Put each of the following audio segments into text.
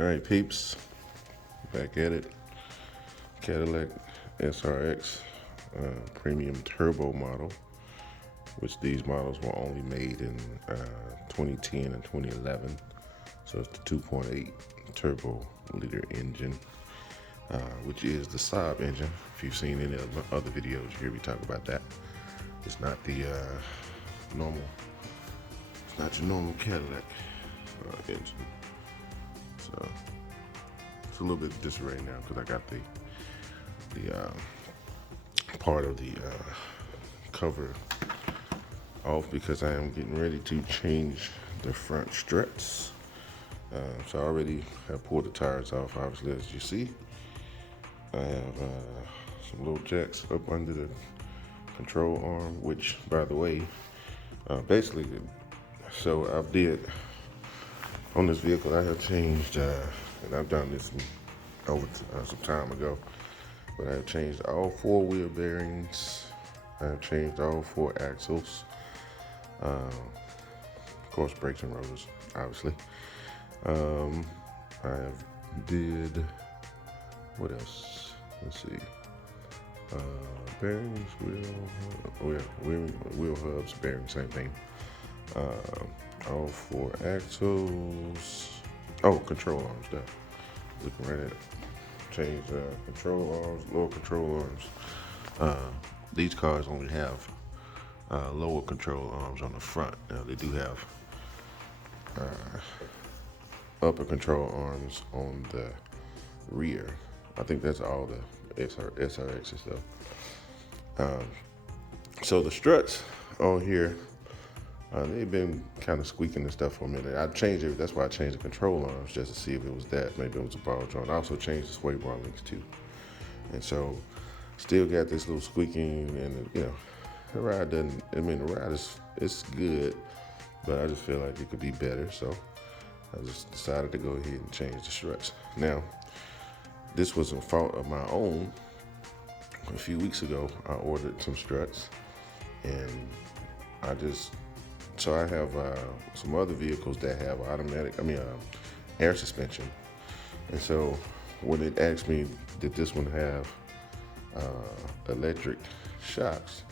All right, peeps, back at it. Cadillac SRX premium turbo model, which these models were only made in 2010 and 2011. So it's the 2.8 turbo liter engine, which is the Saab engine. If you've seen any of my other videos, you hear me talk about that. It's not the normal. It's not your normal Cadillac engine. So it's a little bit disarray now because I got the part of the cover off because I am getting ready to change the front struts. So I already have pulled the tires off, obviously, as you see. I have some little jacks up under the control arm, which, by the way, basically, so I did on this vehicle, I have changed, and I've done this over some time ago, but I have changed all 4 wheel bearings. I have changed all 4 axles. Of course, brakes and rotors, obviously. I have did, what else? Let's see. Bearings, wheel hubs, bearings, same thing. All 4 axles. Oh, control arms, there. Looking right at it. Change control arms, lower control arms. These cars only have lower control arms on the front. Now they do have upper control arms on the rear. I think that's all the SRX and stuff. So the struts on here, they've been kind of squeaking and stuff for a minute. I changed it. That's why I changed the control arms, just to see if it was that. Maybe it was a ball joint. I also changed the sway bar links too. And so still got this little squeaking, and the ride doesn't, the ride it's good, but I just feel like it could be better. So I just decided to go ahead and change the struts. Now, this was a fault of my own. A few weeks ago, I ordered some struts, and so I have some other vehicles that have air suspension. And so when it asked me, did this one have electric shocks,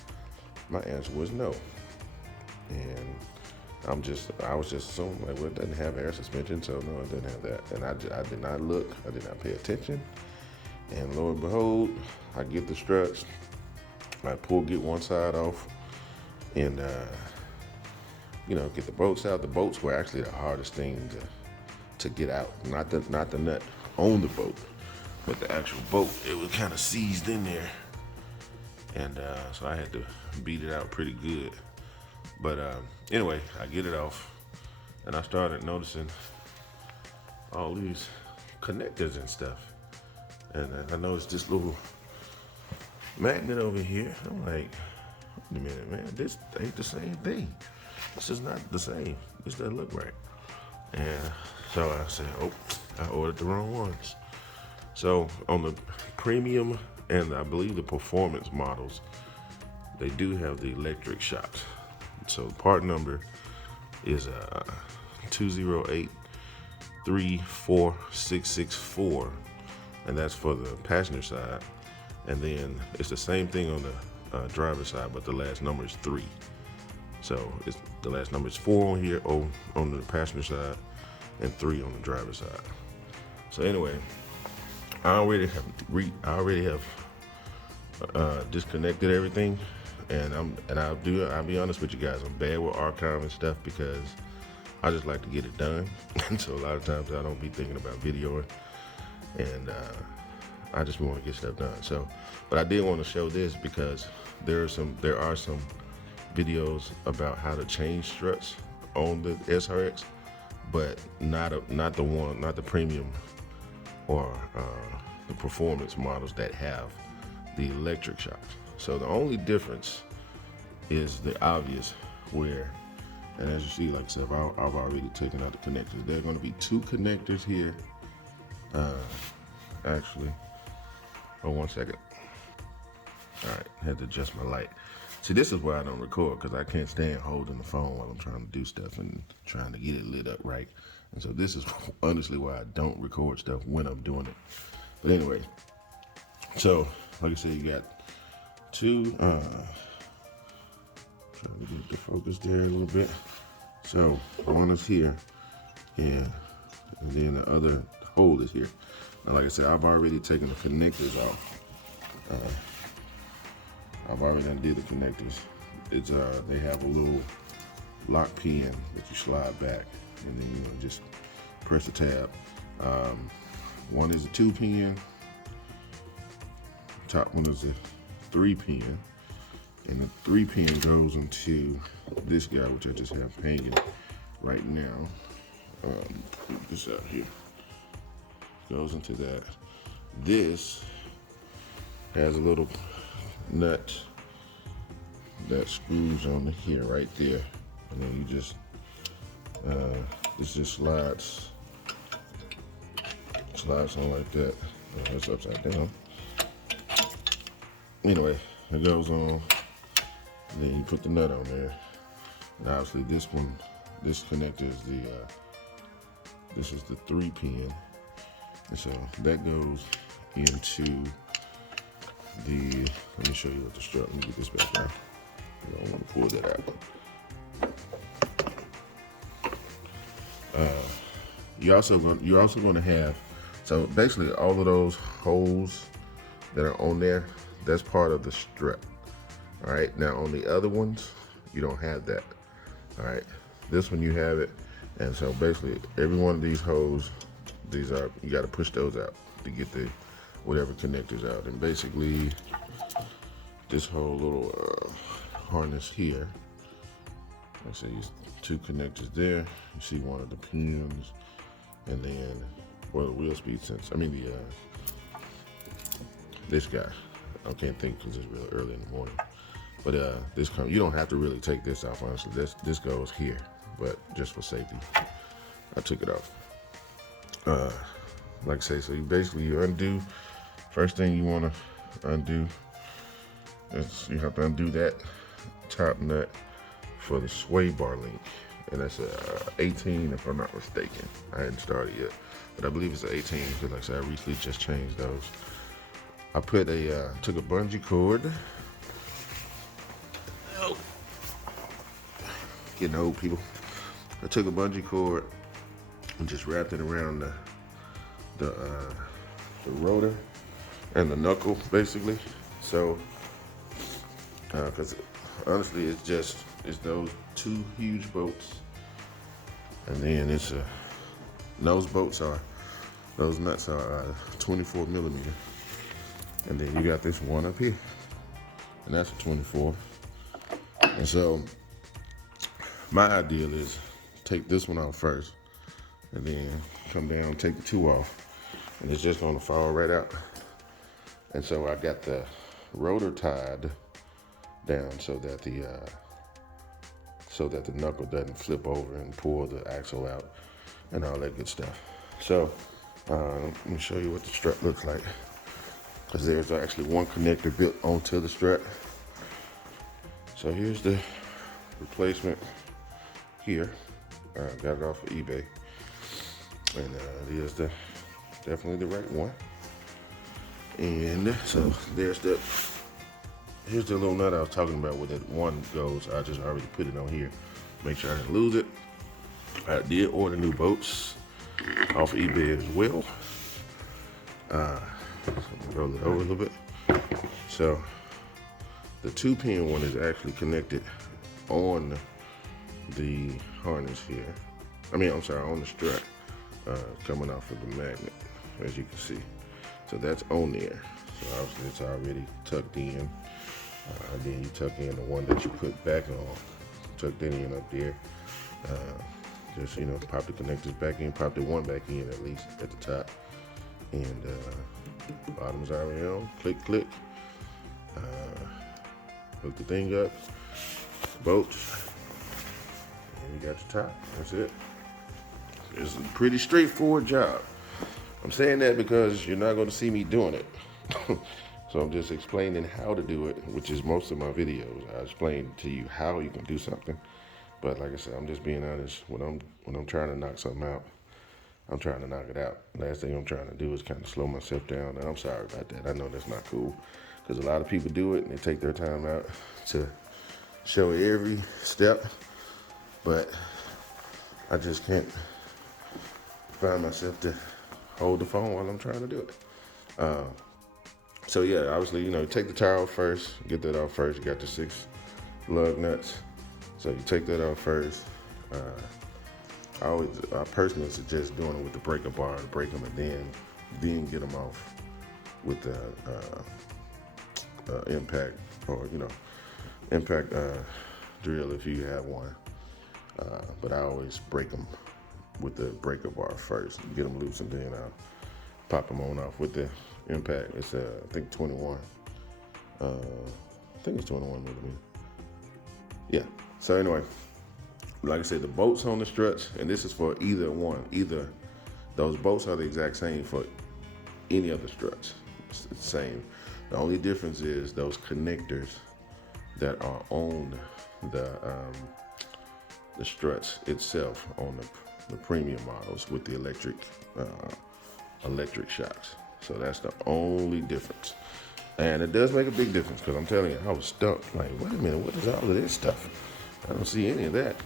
my answer was no. And I was just assuming, like, well, it doesn't have air suspension, so no, it doesn't have that. And I did not look, I did not pay attention. And lo and behold, I get the struts, get one side off, and get the bolts out. The bolts were actually the hardest thing to get out. Not the nut on the bolt, but the actual bolt. It was kind of seized in there, and so I had to beat it out pretty good. But anyway, I get it off, and I started noticing all these connectors and stuff. And I noticed this little magnet over here. I'm like, wait a minute, man, this ain't the same thing. This is not the same. This doesn't look right. And so I said, oh, I ordered the wrong ones. So on the premium and I believe the performance models, they do have the electric shocks. So part number is 208-34664, and that's for the passenger side. And then it's the same thing on the driver's side, but the last number is 3. So the last number is 4 on here on the passenger side, and 3 on the driver's side. So anyway, I already have disconnected everything, and I'll be honest with you guys, I'm bad with archiving stuff because I just like to get it done. And so a lot of times I don't be thinking about videoing, and I just want to get stuff done. So, but I did want to show this because there are some videos about how to change struts on the SRX, but not the premium or the performance models that have the electric shocks. So the only difference is the obvious where, and as you see, like I said, I've already taken out the connectors. There are going to be 2 connectors here. Actually, hold 1 second. All right, had to adjust my light. See, this is why I don't record, because I can't stand holding the phone while I'm trying to do stuff and trying to get it lit up right. And so this is honestly why I don't record stuff when I'm doing it. But anyway, so like I said, you got two, trying to get the focus there a little bit. So one is here, and then the other hole is here. Now, like I said, I've already taken the connectors out. I've already did the connectors. It's they have a little lock pin that you slide back, and then just press the tab. One is a 2-pin. Top one is a 3-pin, and the 3-pin goes into this guy, which I just have hanging right now. Put this out here. Goes into that. This has a little nut that screws on here right there, and then you just this just slides on like that. It's upside down. Anyway, it goes on, and then you put the nut on there. And obviously this connector is this is the 3-pin, and so that goes into the. Let me show you what the strut. Let me get this back out. I don't want to pull that out. You're also going to have, so basically all of those holes that are on there, that's part of the strut. All right. Now on the other ones, you don't have that. All right. This one you have it, and so basically every one of these holes, you got to push those out to get the whatever connectors out. And basically this whole little harness here, I say two connectors there. You see one of the pins, and then the wheel speed sensor. I mean this guy. I can't think because it's real early in the morning. But you don't have to really take this off, honestly. This goes here, but just for safety, I took it off. Like I say, so you undo. First thing you want to undo is you have to undo that top nut for the sway bar link, and that's a 18 if I'm not mistaken. I hadn't started yet, but I believe it's an 18 because, like I said, I recently just changed those. I took a bungee cord. Oh, getting old, people. I took a bungee cord and just wrapped it around the rotor and the knuckle, basically. So, because honestly, it's those two huge bolts, and then those nuts are 24 millimeter. And then you got this one up here, and that's a 24. And so my ideal is take this one off first, and then come down, take the two off, and it's just gonna fall right out. And so I got the rotor tied down so that the knuckle doesn't flip over and pull the axle out and all that good stuff. So let me show you what the strut looks like, because there's actually one connector built onto the strut. So here's the replacement here. Got it off of eBay, and it is definitely the right one. And so here's the little nut I was talking about where that one goes. I just already put it on here, make sure I didn't lose it. I did order new bolts off of eBay as well. So I'm gonna roll it over a little bit. So the 2-pin one is actually connected on the harness here. On the strut, coming off of the magnet, as you can see. So that's on there. So obviously it's already tucked in. Then you tuck in the one that you put back on. Tuck that in up there. Just pop the connectors back in. Pop the one back in at least at the top. And bottom's already on. Click, click. Hook the thing up. Bolts. And you got your top. That's it. It's a pretty straightforward job. I'm saying that because you're not going to see me doing it. So I'm just explaining how to do it, which is most of my videos. I explain to you how you can do something. But like I said, I'm just being honest. When I'm trying to knock something out, I'm trying to knock it out. Last thing I'm trying to do is kind of slow myself down, and I'm sorry about that. I know that's not cool, because a lot of people do it and they take their time out to show every step, but I just can't find myself to hold the phone while I'm trying to do it. So yeah, obviously, you know, take the tire off first, get that off first. You got the 6 lug nuts, so you take that off first. I personally suggest doing it with the breaker bar, break them, and then get them off with the impact, or impact drill if you have one. But I always break them with the breaker bar first, get them loose, and then I'll pop them on off with the impact. It's I think 21. I think it's 21 millimeter. Yeah. So anyway, like I said, the bolts on the struts, and this is for either one. Either those bolts are the exact same for any of the struts. It's the same. The only difference is those connectors that are on the struts itself on the premium models with the electric shocks. So that's the only difference. And it does make a big difference, because I'm telling you, I was stuck. Like, wait a minute, what is all of this stuff? I don't see any of that.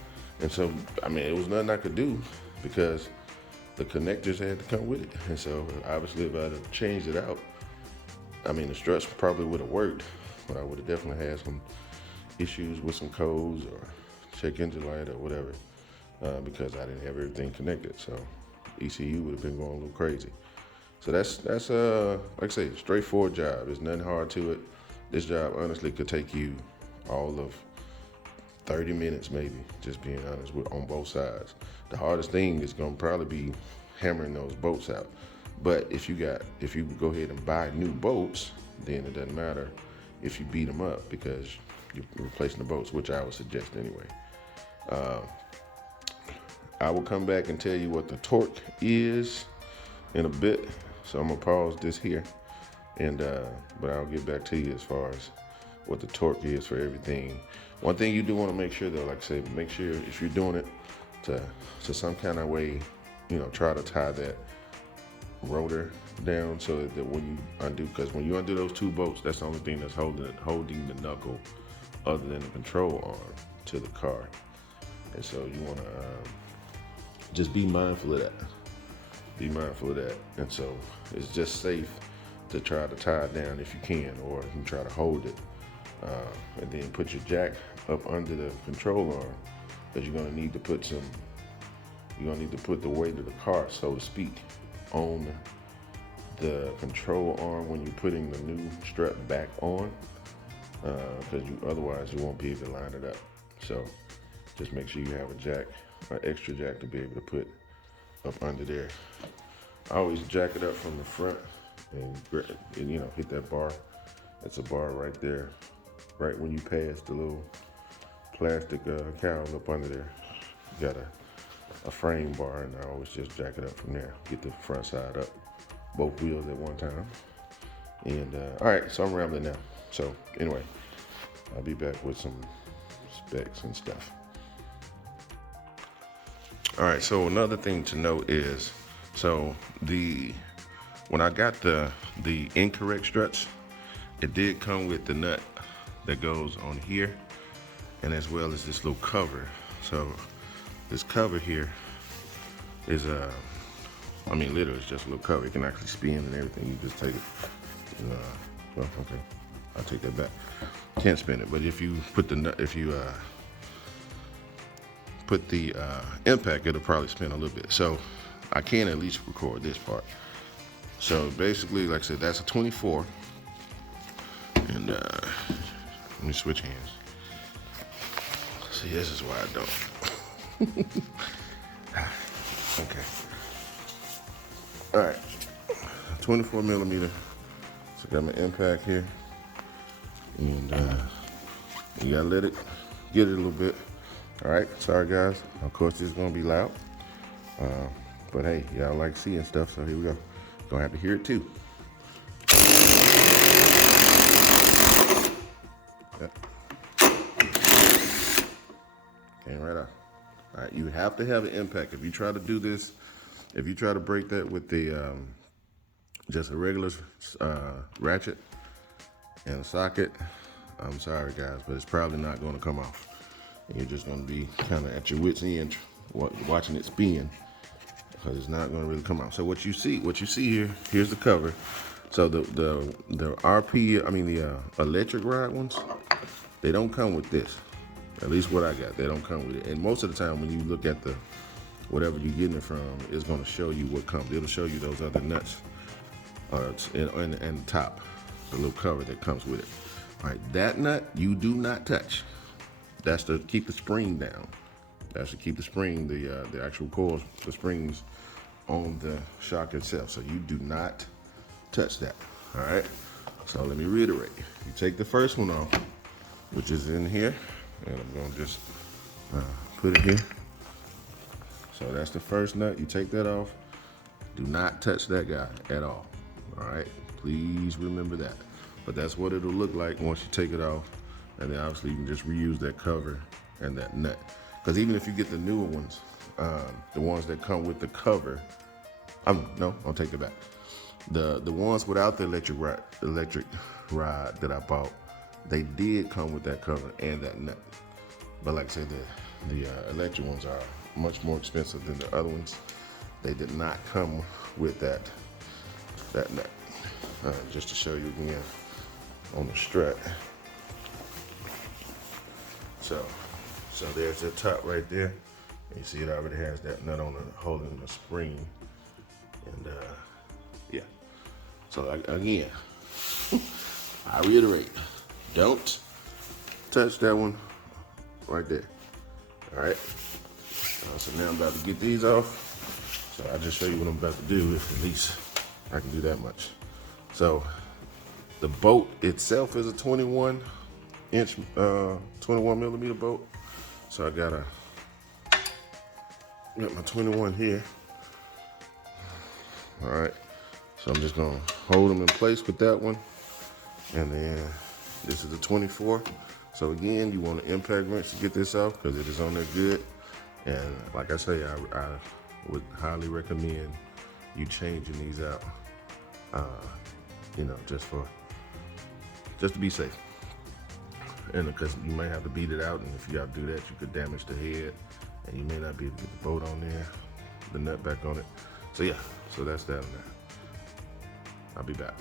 And so, I mean, it was nothing I could do, because the connectors had to come with it. And so, obviously, if I'd have changed it out, I mean, the struts probably would have worked, but I would have definitely had some issues with some codes or check engine light or whatever, because I didn't have everything connected. So ECU would have been going a little crazy. So that's like I say, straightforward job. There's nothing hard to it. This job honestly could take you all of 30 minutes, maybe, just being honest, on both sides. The hardest thing is gonna probably be hammering those bolts out. But if you go ahead and buy new bolts, then it doesn't matter if you beat them up, because you're replacing the bolts, which I would suggest anyway. I will come back and tell you what the torque is in a bit. So I'm gonna pause this here, and but I'll get back to you as far as what the torque is for everything. One thing you do want to make sure, though, like I say, make sure if you're doing it to some kind of way, try to tie that rotor down so that when you undo, because when you undo those 2 bolts, that's the only thing that's holding the knuckle other than the control arm to the car. And so you want to just be mindful of that. Be mindful of that. And so it's just safe to try to tie it down if you can, or you can try to hold it, and then put your jack up under the control arm, because you're going to need to put the weight of the car, so to speak, on the control arm when you're putting the new strut back on, because otherwise you won't be able to line it up. So just make sure you have an extra jack to be able to put up under there. I always jack it up from the front and hit that bar. That's a bar right there, right when you pass the little plastic cowl up under there. You got a frame bar, and I always just jack it up from there. Get the front side up, both wheels at one time. And all right, so I'm rambling now. So anyway, I'll be back with some specs and stuff. All right, so another thing to note is, so when I got the incorrect struts, it did come with the nut that goes on here, and as well as this little cover. So this cover here is literally it's just a little cover. You can actually spin and everything. You just take it. Well, okay, I'll take that back. Can't spin it, but if you put the nut, put the impact, it'll probably spin a little bit. So I can at least record this part. So basically, like I said, that's a 24. And let me switch hands. See, this is why I don't. Okay. All right. 24 millimeter. So I got my impact here. And you gotta let it get it a little bit. All right, sorry guys. Of course, this is gonna be loud, but hey, y'all like seeing stuff, so here we go. Gonna have to hear it too. Yep. Came right off. All right, you have to have an impact. If you try to do this If you try to break that with the just a regular ratchet and a socket, I'm sorry guys, but it's probably not going to come off. And you're just going to be kind of at your wit's end watching it spin, because it's not going to really come out. So what you see here, here's the cover. So the electric rod ones, they don't come with this. At least what I got, they don't come with it. And most of the time when you look at the whatever you're getting it from, it's going to show you what comes. It'll show you those other nuts and the top, the little cover that comes with it. All right, that nut you do not touch. That's to keep the spring down. That's to keep the spring, the actual coils, the springs on the shock itself. So you do not touch that. All right. So let me reiterate. You take the first one off, which is in here, and I'm gonna just put it here. So that's the first nut. You take that off. Do not touch that guy at all. All right. Please remember that. But that's what it'll look like once you take it off. And then obviously you can just reuse that cover and that nut. Because even if you get the newer ones, the ones that come with the cover, no, I'll take it back. The ones without the electric rod that I bought, they did come with that cover and that nut. But like I said, the electric ones are much more expensive than the other ones. They did not come with that nut. Just to show you again on the strut. So there's the top right there. You see it already has that nut on it holding the spring. And yeah. So again, I reiterate, don't touch that one right there. All right. So now I'm about to get these off. So I'll just show you what I'm about to do, if at least I can do that much. So the boat itself is a 21 millimeter boat. So I got my 21 here. All right. So I'm just gonna hold them in place with that one. And then this is the 24. So again, you want an impact wrench to get this off because it is on there good. And like I say, I would highly recommend you changing these out. You know, just to be safe. And because you might have to beat it out, and if you got to do that, you could damage the head, and you may not be able to get the boat on there, the nut back on it. So yeah, so that's that on there. I'll be back.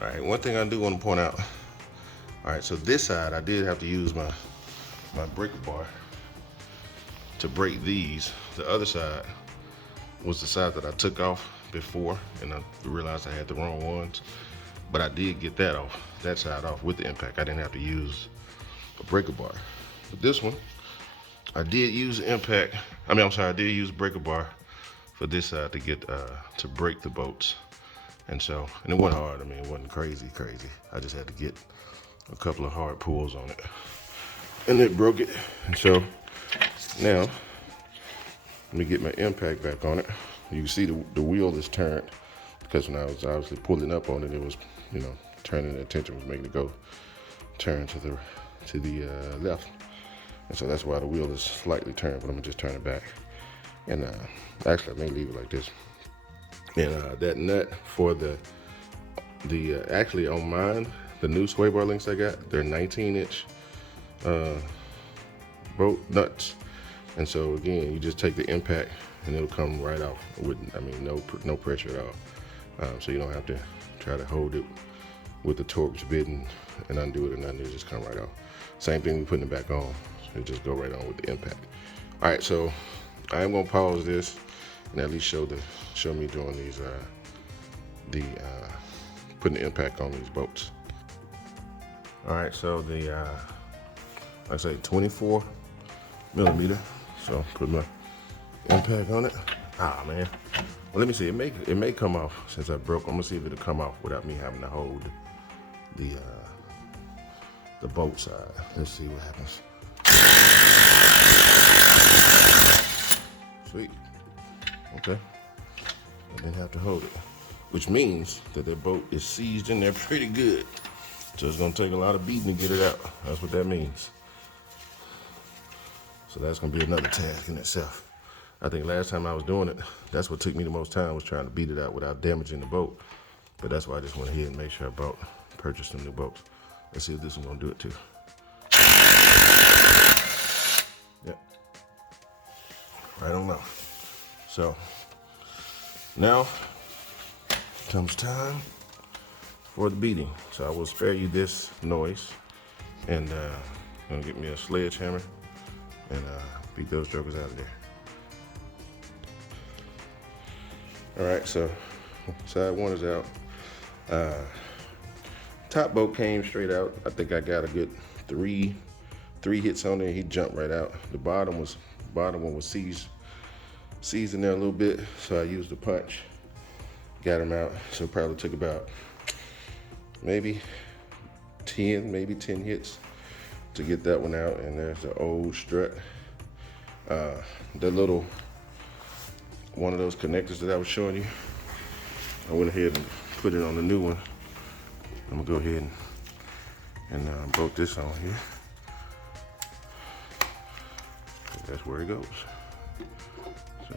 All right, one thing I do want to point out. All right, so this side, I did have to use my breaker bar to break these. The other side was the side that I took off before, and I realized I had the wrong ones. But I did get that side off with the impact. I didn't have to use a breaker bar. But this one, I did use impact. I did use a breaker bar for this side to get to break the bolts. And it wasn't hard. I mean, it wasn't crazy. I just had to get a couple of hard pulls on it, and it broke it. And so now let me get my impact back on it. You can see the wheel is turned, because when I was obviously pulling up on it, it was, you know, turning. The attention was making it turn to the left, and so that's why the wheel is slightly turned. But I'm gonna just turn it back, and actually I may leave it like this. And that nut for the actually on mine, the new sway bar links I got, they're 19-inch bolt nuts, and so again, you just take the impact and it'll come right off with, no pressure at all. So you don't have to try to hold it with the Torx bit and undo it or nothing. It'll just come right off. Same thing with putting it back on. It'll just go right on with the impact. All right, so I am gonna pause this and at least show me doing these putting the impact on these bolts. All right, so like I say, 24 millimeter. So put my impact on it. Ah man. Well, let me see. It may come off since I broke. I'm gonna see if it'll come off without me having to hold the bolt side. Let's see what happens. Sweet. Okay. I didn't have to hold it, which means that the bolt is seized in there pretty good. So it's gonna take a lot of beating to get it out. That's what that means. So that's gonna be another task in itself. I think last time I was doing it, that's what took me the most time, was trying to beat it out without damaging the boat. But that's why I just went ahead and make sure I purchased some new bolts. Let's see if this one's gonna do it too. Yep. Right on now. So now comes time for the beating. So I will spare you this noise, and I'm gonna get me a sledgehammer and beat those jokers out of there. All right, so side one is out. Top bolt came straight out. I think I got a good three hits on there. He jumped right out. The bottom one was seized in there a little bit, so I used the punch, got him out. So it probably took about maybe 10 hits to get that one out. And there's the old strut. The little one of those connectors that I was showing you, I went ahead and put it on the new one. I'm gonna go ahead and bolt this on here. That's where it goes. So,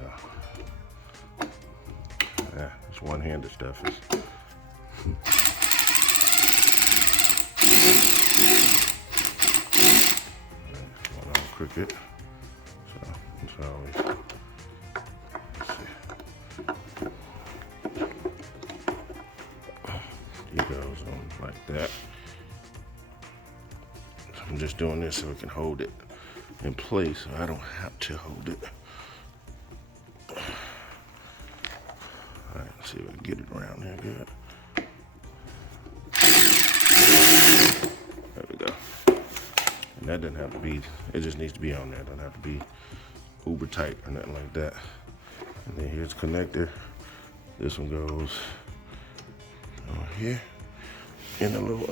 yeah, it's one-handed stuff. One on crooked. So it's always. It goes on like that. I'm just doing this so it can hold it in place, so I don't have to hold it. All right, let's see if I can get it around here good. There we go. And that doesn't have to be, it just needs to be on there. It doesn't have to be uber tight or nothing like that. And then here's the connector. This one goes on here in the little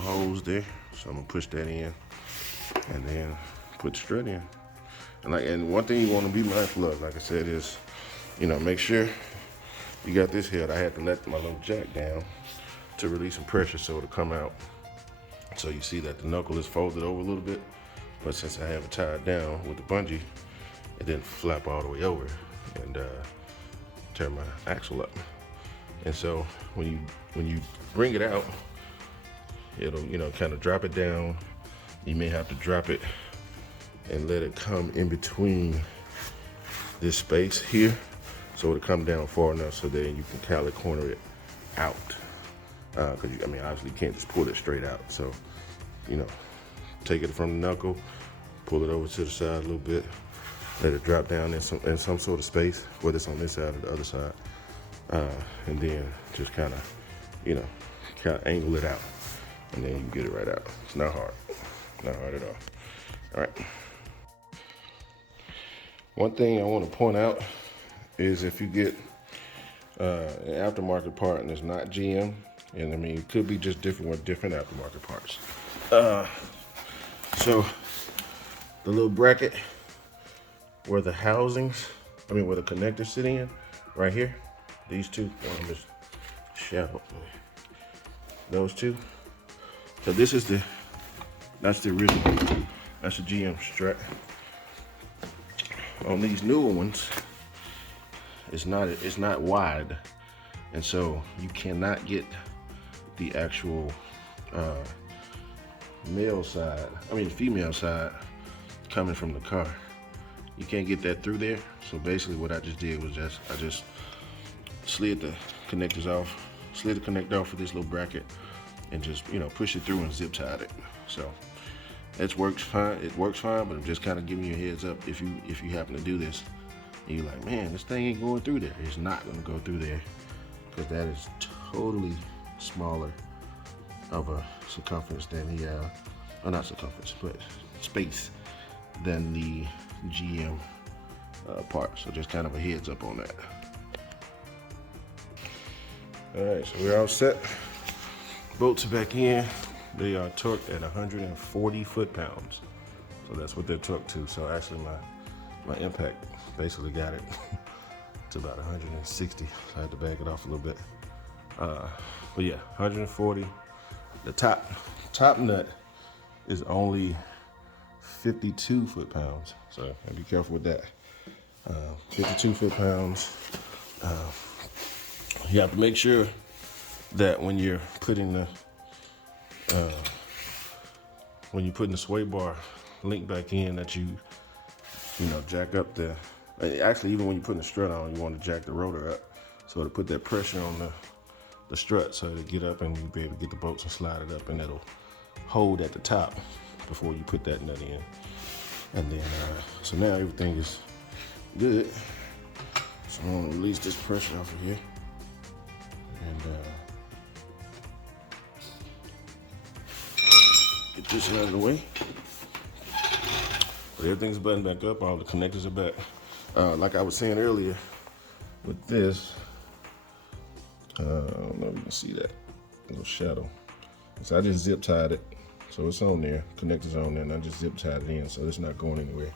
holes there. So I'm gonna push that in and then put the strut in. And one thing you want to be mindful of, like I said, is, make sure you got this head. I had to let my little jack down to release some pressure so it'll come out. So you see that the knuckle is folded over a little bit, but since I have it tied down with the bungee, it didn't flap all the way over and tear my axle up. And so when you bring it out, it'll kind of drop it down. You may have to drop it and let it come in between this space here, so it'll come down far enough so that you can kind of corner it out. Because obviously you can't just pull it straight out. So take it from the knuckle, pull it over to the side a little bit, let it drop down in some sort of space, whether it's on this side or the other side, and then just kind of angle it out, and then you get it right out. It's not hard at all. All right. One thing I want to point out is if you get an aftermarket part and it's not GM, and it could be just different with different aftermarket parts. So the little bracket where the housings, where the connectors sit in, right here, these two, I'm just shallow. Those two. So this is that's the original, that's the GM strut. On these newer ones, it's not wide, and so you cannot get the actual female side coming from the car. You can't get that through there. So basically what I just did was I just slid the connectors off, slid the connector off with this little bracket, and just push it through and zip tied it. So it works fine, but I'm just kind of giving you a heads up if you happen to do this and you're like, man, this thing ain't going through there. It's not going to go through there, because that is totally smaller of a circumference than the not circumference, but space than the GM part. So just kind of a heads up on that. All right, so we're all set. Bolts are back in. They are torqued at 140 foot-pounds. So that's what they're torqued to. So actually my impact basically got it to about 160. So I had to back it off a little bit. But yeah, 140. The top nut is only 52 foot-pounds. So be careful with that. 52 foot-pounds. You have to make sure that when you're putting the sway bar link back in, that you jack up the. Actually, even when you're putting the strut on, you want to jack the rotor up, so to put that pressure on the strut, so to get up and you'll be able to get the bolts and slide it up, and it'll hold at the top before you put that nut in. And then, so now everything is good. So I'm gonna release this pressure off of here, and get this out of the way. But everything's buttoned back up. All the connectors are back. Like I was saying earlier, with this, I don't know if you can see that little shadow. So I just zip tied it, so it's on there. Connectors on there, and I just zip tied it in, so it's not going anywhere.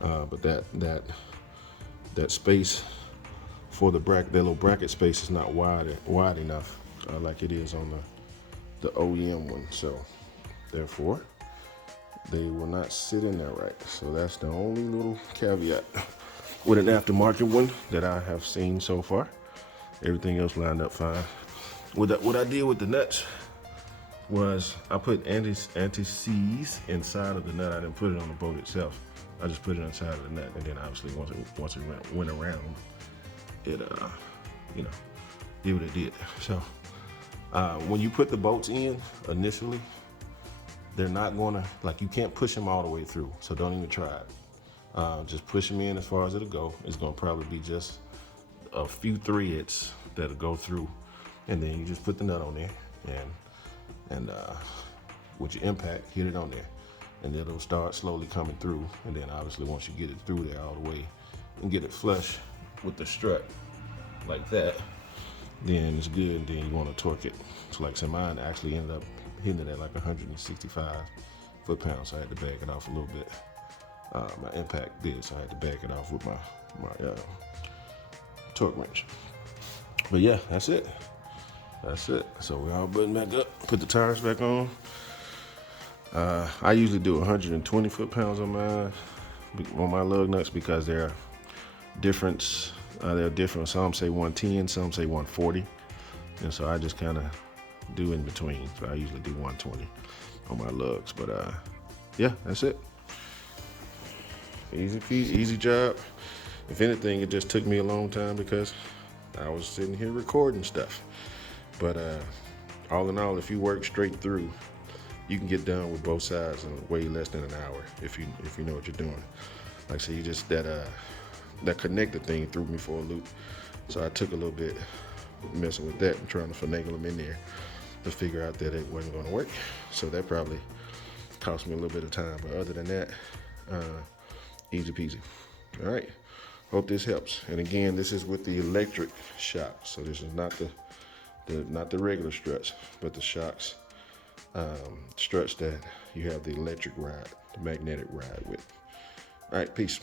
But that space for the bracket, that little bracket space, is not wide enough like it is on the OEM one. So therefore, they will not sit in there right. So that's the only little caveat with an aftermarket one that I have seen so far. Everything else lined up fine. What I did with the nuts was I put anti-seize inside of the nut. I didn't put it on the bolt itself. I just put it inside of the nut, and then obviously once it went around, it did what it did. So when you put the bolts in initially, they're not gonna, you can't push them all the way through. So don't even try it. Just push them in as far as it'll go. It's gonna probably be just a few threads that'll go through, and then you just put the nut on there, and with your impact, hit it on there, and it'll start slowly coming through. And then obviously once you get it through there all the way and get it flush with the strut like that, then it's good. And then you want to torque it. So like I said, mine actually ended up hitting it at like 165 foot-pounds. So I had to back it off a little bit. My impact did, so I had to back it off with my torque wrench. But yeah, that's it. So we all buttoned back up, put the tires back on. I usually do 120 foot-pounds on my lug nuts, because they're different. Some say 110, some say 140, and so I just kind of do in between. So I usually do 120 on my lugs. But yeah, that's it. Easy peasy, easy job. If anything, it just took me a long time because I was sitting here recording stuff. But all in all, if you work straight through, you can get done with both sides in way less than an hour if you know what you're doing. Like I said, you just that connector thing threw me for a loop. So I took a little bit messing with that and trying to finagle them in there to figure out that it wasn't going to work. So that probably cost me a little bit of time. But other than that, easy peasy. All right. Hope this helps. And again, this is with the electric shocks. So this is not the regular struts, but the shocks, struts that you have the electric ride, the magnetic ride with. All right, peace.